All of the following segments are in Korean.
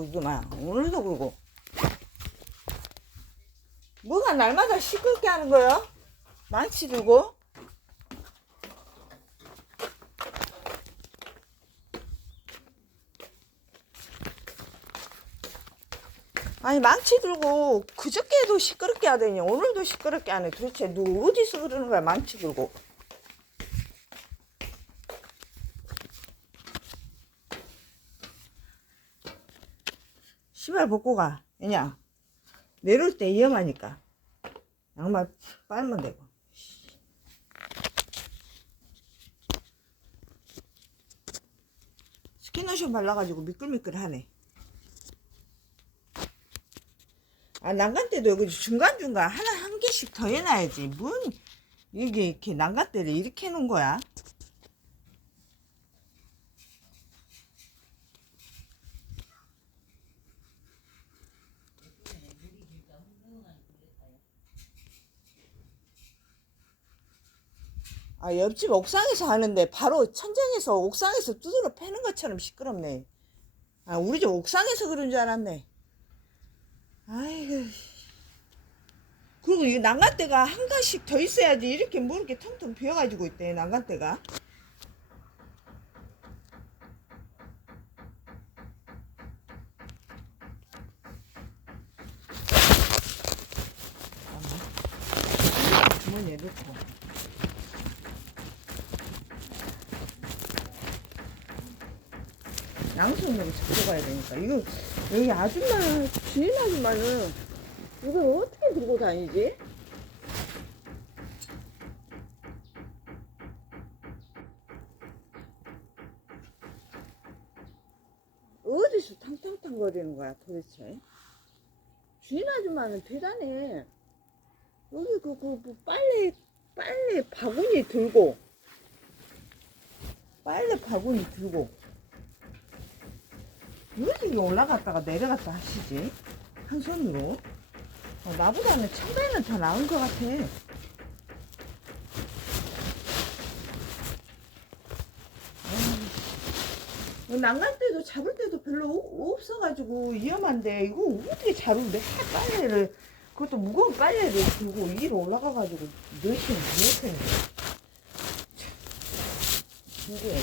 이거만 오늘도 그러고. 뭐가 날마다 시끄럽게 하는 거야? 망치 들고? 아니 망치 들고 그저께도 시끄럽게 하더니 오늘도 시끄럽게 하네. 도대체 누 어디서 그러는 거야 망치 들고 신발 벗고 가. 그냥 내려올 때 위험하니까. 양말 빨면 되고. 스킨로션 발라가지고 미끌미끌하네. 아 난간 때도 여기 중간중간 하나 한 개씩 더 해놔야지. 뭔 이게 이렇게 난간 때를 이렇게 해놓은 거야 아 옆집 옥상에서 하는데 바로 천장에서 옥상에서 두드러 패는 것처럼 시끄럽네. 아 우리 집 옥상에서 그런 줄 알았네. 아이고. 그리고 이 난간대가 한 가씩 더 있어야지 이렇게 뭐 이렇게 텅텅 비어가지고 있대 난간대가. 주머니에 넣고 양손으로 잡고 가야 되니까 이거 여기 아줌마 주인 아줌마는 이걸 어떻게 들고 다니지? 어디서 탕탕탕 거리는 거야 도대체? 주인 아줌마는 대단해. 여기 그, 그, 그 빨래 빨래 바구니 들고 빨래 바구니 들고 왜 이렇게 올라갔다가 내려갔다 하시지? 한 손으로? 어, 나보다는 청배는 더 나은 것 같아. 난갈 때도 잡을 때도 별로 오- 없어가지고 위험한데 이거 어떻게 잡으면 빨래를 그것도 무거운 빨래를 들고 위로 올라가가지고 넣으시면 되겠네. 이게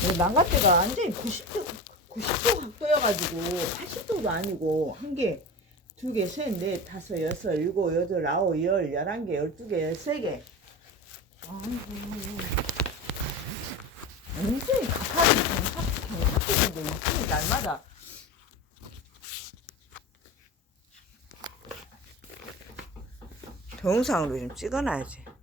때가 완전히 90도 90도 각도여가지고 80도도 아니고 한 개, 두 개, 셋, 넷, 다섯, 여섯, 일곱, 여덟, 아홉, 열, 열한 개, 열두 개, 열세 개. 완전히 가파른 경사, 경사인데 이렇게 날마다. 동영상으로 좀 찍어놔야지.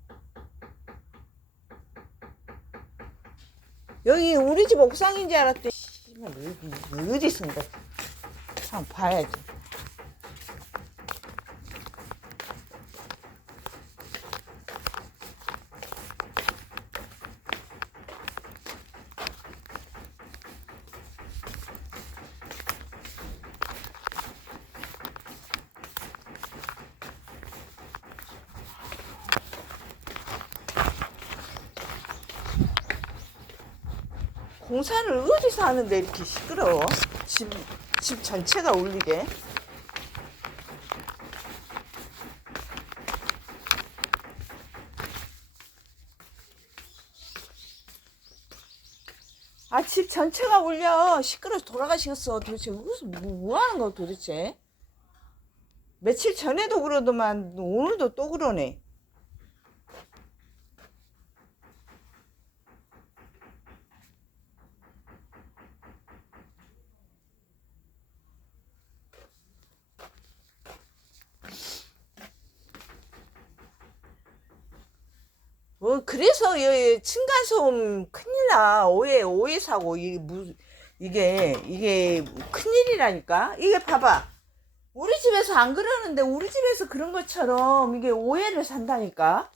여기 우리 집 옥상인 줄 알았대. 씨발, 여기 어디 있은 거? 한번 봐야지. 공사를 어디서 하는데 이렇게 시끄러워? 집, 집 전체가 울리게. 아, 집 전체가 울려. 시끄러워서 돌아가시겠어. 도대체, 무슨, 뭐, 뭐 하는 거야, 도대체? 며칠 전에도 그러더만, 오늘도 또 그러네. 뭐 그래서 이 층간소음 큰일 나. 오해 오해 사고. 이게 무 이게 이게 큰일이라니까. 이게 봐봐. 우리 집에서 안 그러는데 우리 집에서 그런 것처럼 이게 오해를 산다니까.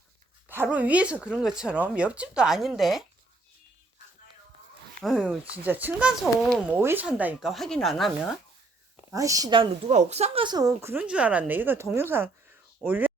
바로 위에서 그런 것처럼. 옆집도 아닌데. 아유 진짜 층간소음 오해 산다니까 확인 안 하면. 아씨 난 누가 옥상 가서 그런 줄 알았네. 이거 동영상 올려